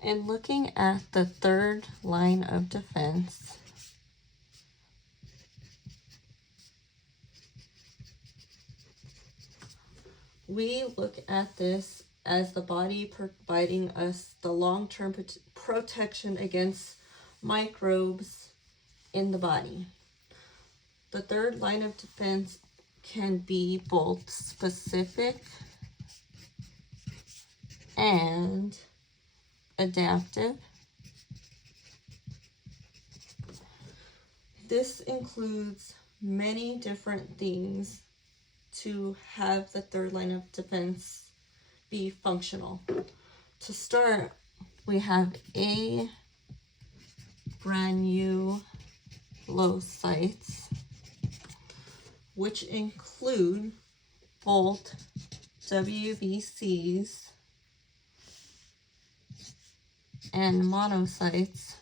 And looking at the third line of defense, we look at this as the body providing us the long-term protection against microbes in the body. The third line of defense can be both specific and adaptive. This includes many different things to have the third line of defense be functional. To start, we have agranulocytes, which include both WBCs and monocytes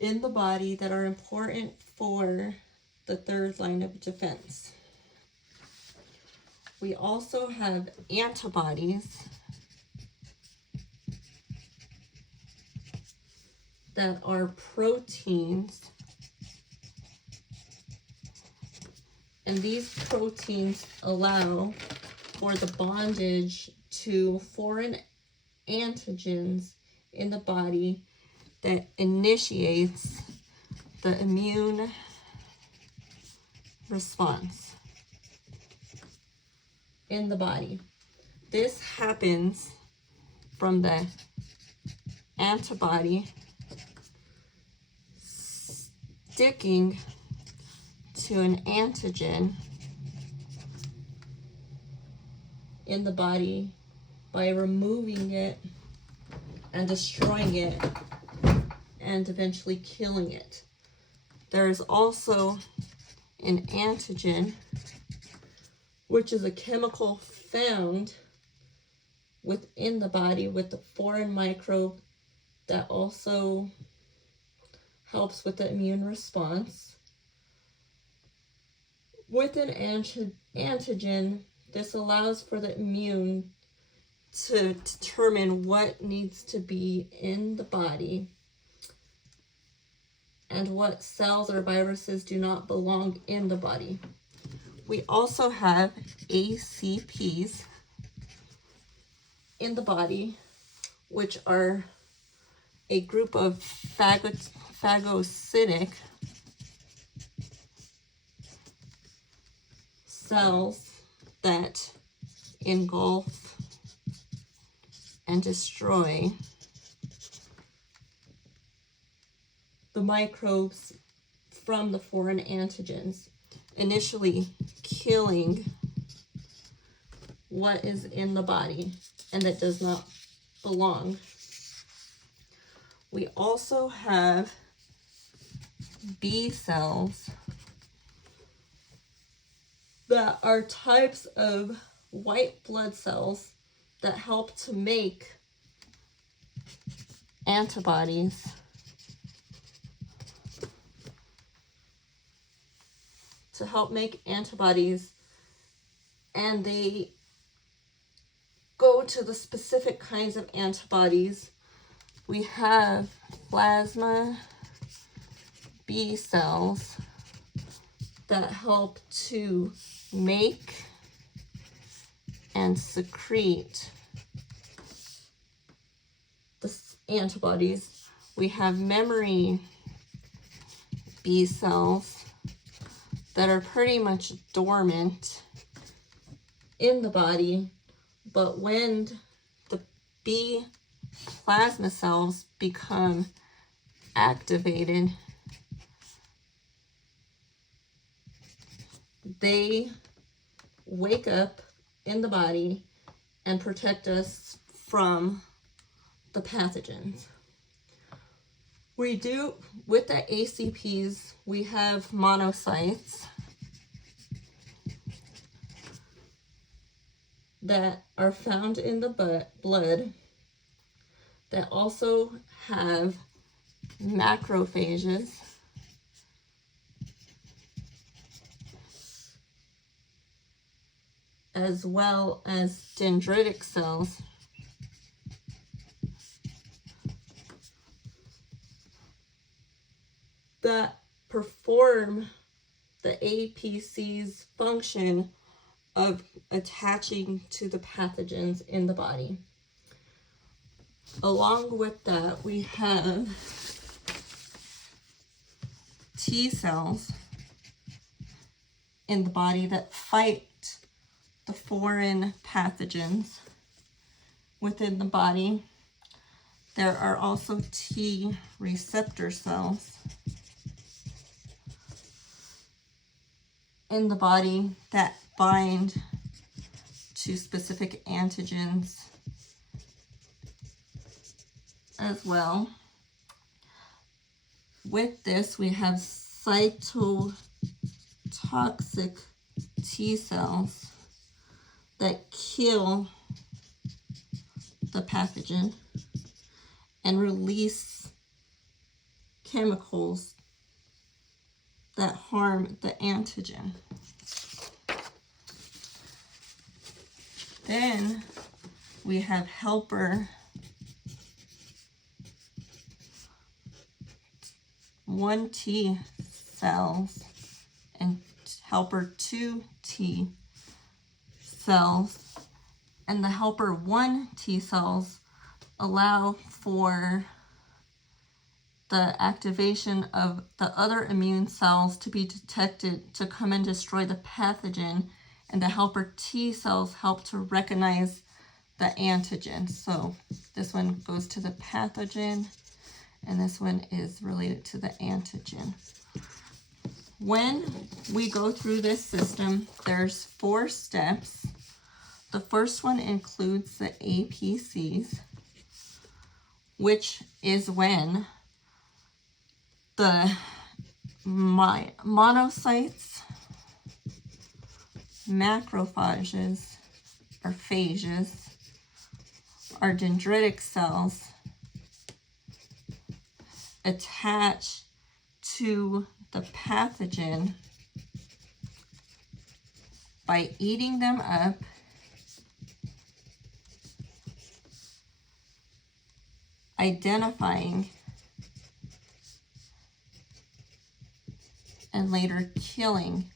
in the body that are important for the third line of defense. We also have antibodies that are proteins, and these proteins allow for the bondage to foreign antigens in the body that initiates the immune response in the body. This happens from the antibody sticking to an antigen in the body by removing it and destroying it and eventually killing it. There is also an antigen, which is a chemical found within the body with the foreign microbe that also helps with the immune response. With an antigen, this allows for the immune to determine what needs to be in the body and what cells or viruses do not belong in the body. We also have ACPs in the body, which are a group of phagocytic cells that engulf and destroy the microbes from the foreign antigens, initially killing what is in the body and that does not belong. We also have B cells that are types of white blood cells that help to make antibodies and they go to the specific kinds of antibodies. We have plasma B cells that help to make and secrete the antibodies. We have memory B cells that are pretty much dormant in the body, but when the B plasma cells become activated, they wake up in the body and protect us from the pathogens. With the ACPs, we have monocytes that are found in the blood that also have macrophages as well as dendritic cells that perform the APC's function of attaching to the pathogens in the body. Along with that, we have T cells in the body that fight the foreign pathogens within the body. There are also T receptor cells in the body that bind to specific antigens as well. With this, we have cytotoxic T cells that kill the pathogen and release chemicals that harm the antigen. Then we have helper 1T cells and helper 2T cells, and the helper 1 T cells allow for the activation of the other immune cells to be detected to come and destroy the pathogen, and the helper T cells help to recognize the antigen. So this one goes to the pathogen, and this one is related to the antigen. When we go through this system, there's 4 steps. The first one includes the APCs, which is when the monocytes, macrophages, or phages, our dendritic cells, attach to the pathogen by eating them up identifying and later killing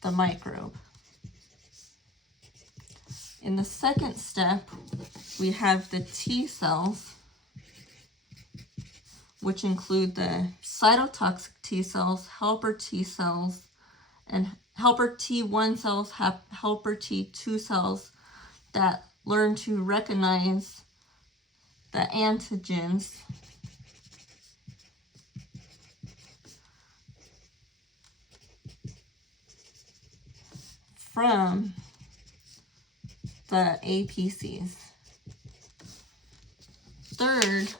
the microbe. In the second step, we have the T cells, which include the cytotoxic T cells, helper T cells, and helper T1 cells, helper T2 cells that learn to recognize the antigens from the APCs. Third,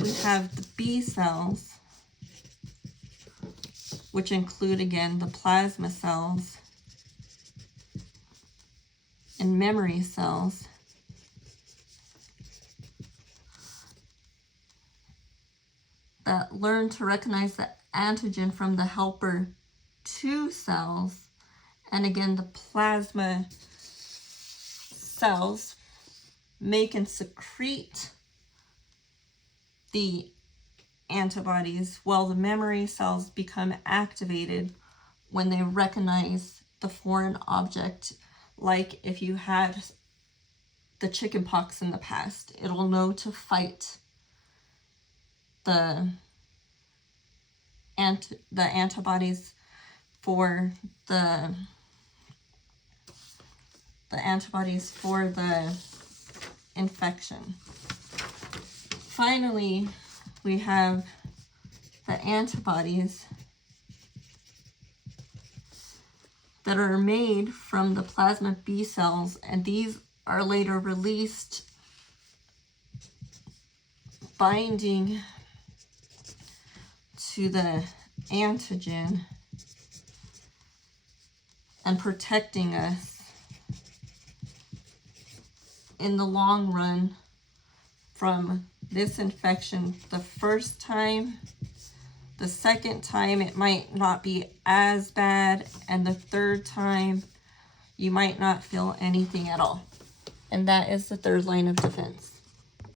we have the B cells, which include again the plasma cells and memory cells. That learn to recognize the antigen from the helper 2 cells, and again the plasma cells make and secrete the antibodies, while the memory cells become activated when they recognize the foreign object. Like if you had the chicken pox in the past, it'll know to fight the antibodies for the infection. Finally, we have the antibodies that are made from the plasma B cells, and these are later released, binding to the antigen and protecting us in the long run from this infection the first time, The second time, it might not be as bad, and the third time, you might not feel anything at all. And that is the third line of defense.